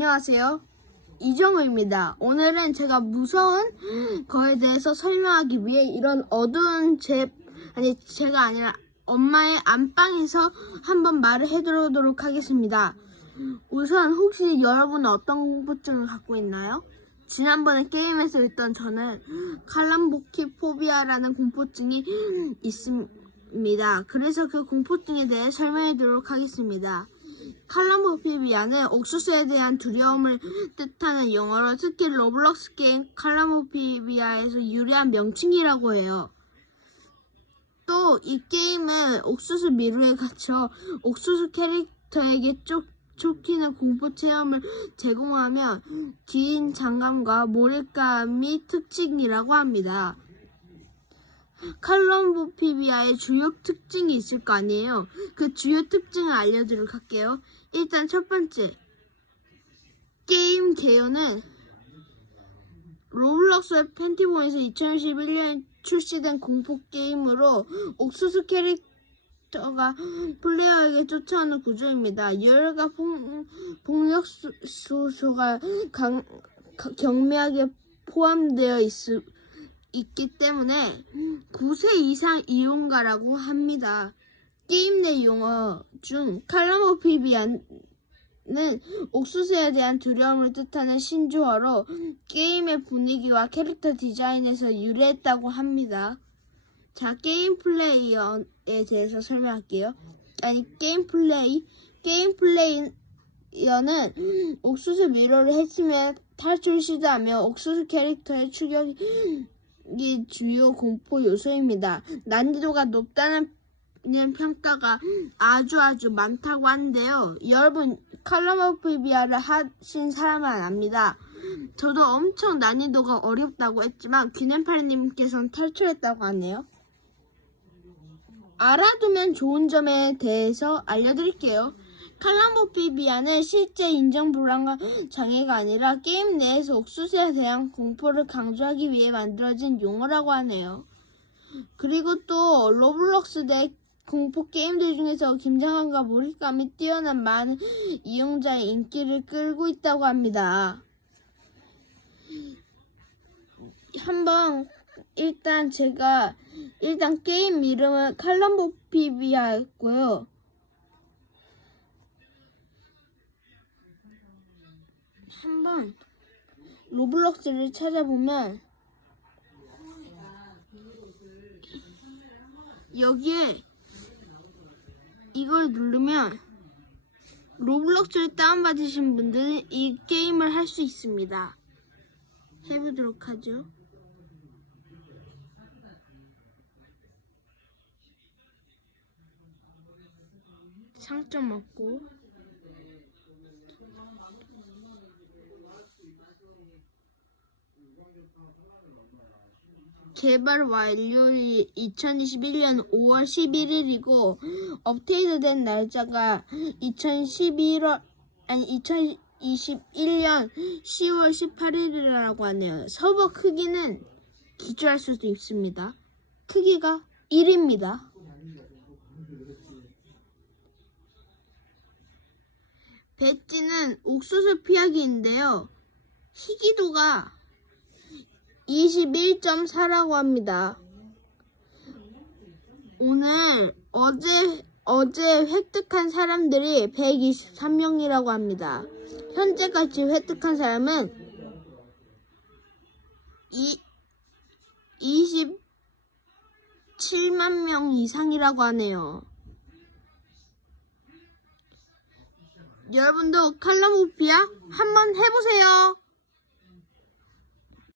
안녕하세요. 이정우입니다. 오늘은 제가 무서운 거에 대해서 설명하기 위해 이런 어두운 제, 아니, 제가 아니라 엄마의 안방에서 한번 말을 해드리도록 하겠습니다. 우선 혹시 여러분은 어떤 공포증을 갖고 있나요? 지난번에 게임에서 했던 저는 칼람보키 포비아라는 공포증이 있습니다. 그래서 그 공포증에 대해 설명해 드리도록 하겠습니다. 칼라모피비아는 옥수수에 대한 두려움을 뜻하는 영어로 특히 로블록스 게임 칼라모피비아에서 유래한 명칭이라고 해요. 또 이 게임은 옥수수 미루에 갇혀 옥수수 캐릭터에게 쫓, 쫓기는 공포 체험을 제공하며 긴 장감과 몰입감이 특징이라고 합니다. 칼럼보피비아의 주요 특징이 있을 거 아니에요. 그 주요 특징을 알려드리도록 할게요. 일단 첫 번째. 게임 개요는 로블록스 팬티본에서 2011년 출시된 공포 게임으로 옥수수 캐릭터가 플레이어에게 쫓아오는 구조입니다. 열과 폭, 폭력 수- 수소가 강, 가- 경미하게 포함되어 있, 있기 때문에 9세 이상 이용가라고 합니다. 게임 내 용어 중 칼라모피비아는 옥수수에 대한 두려움을 뜻하는 신조어로 게임의 분위기와 캐릭터 디자인에서 유래했다고 합니다. 자, 게임 플레이어에 대해서 설명할게요. 아니, 게임 플레이. 게임 플레이어는 옥수수 미로를 해치며 탈출 시도하며 옥수수 캐릭터의 추격 이 주요 공포 요소입니다. 난이도가 높다는 평가가 아주 아주 많다고 하는데요. 여러분 칼라모피비아를 하신 사람은 압니다. 저도 엄청 난이도가 어렵다고 했지만 귀넨파리님께서는 탈출했다고 하네요. 알아두면 좋은 점에 대해서 알려드릴게요. 칼라모피비아는 실제 인정 불안과 장애가 아니라 게임 내에서 옥수수에 대한 공포를 강조하기 위해 만들어진 용어라고 하네요. 그리고 또 로블록스 내 공포 게임들 중에서 긴장감과 몰입감이 뛰어난 많은 이용자의 인기를 끌고 있다고 합니다. 한번 일단 제가 일단 게임 이름은 칼럼보피비아였고요. 한번 로블록스를 찾아보면 여기에 이걸 누르면 로블록스를 다운받으신 분들은 이 게임을 할 수 있습니다. 해보도록 하죠. 상점 얻고 개발 완료일이 2021년 5월 11일이고 업데이트된 날짜가 2011월 아니 2021년 10월 18일이라고 하네요. 서버 크기는 기초할 수도 있습니다. 크기가 1입니다. 배지는 옥수수 피하기인데요. 희귀도가 21.4라고 합니다. 오늘 어제 어제 획득한 사람들이 123명이라고 합니다. 현재까지 획득한 사람은 이 27만 명 이상이라고 하네요. 여러분도 칼라모피아 한번 해보세요.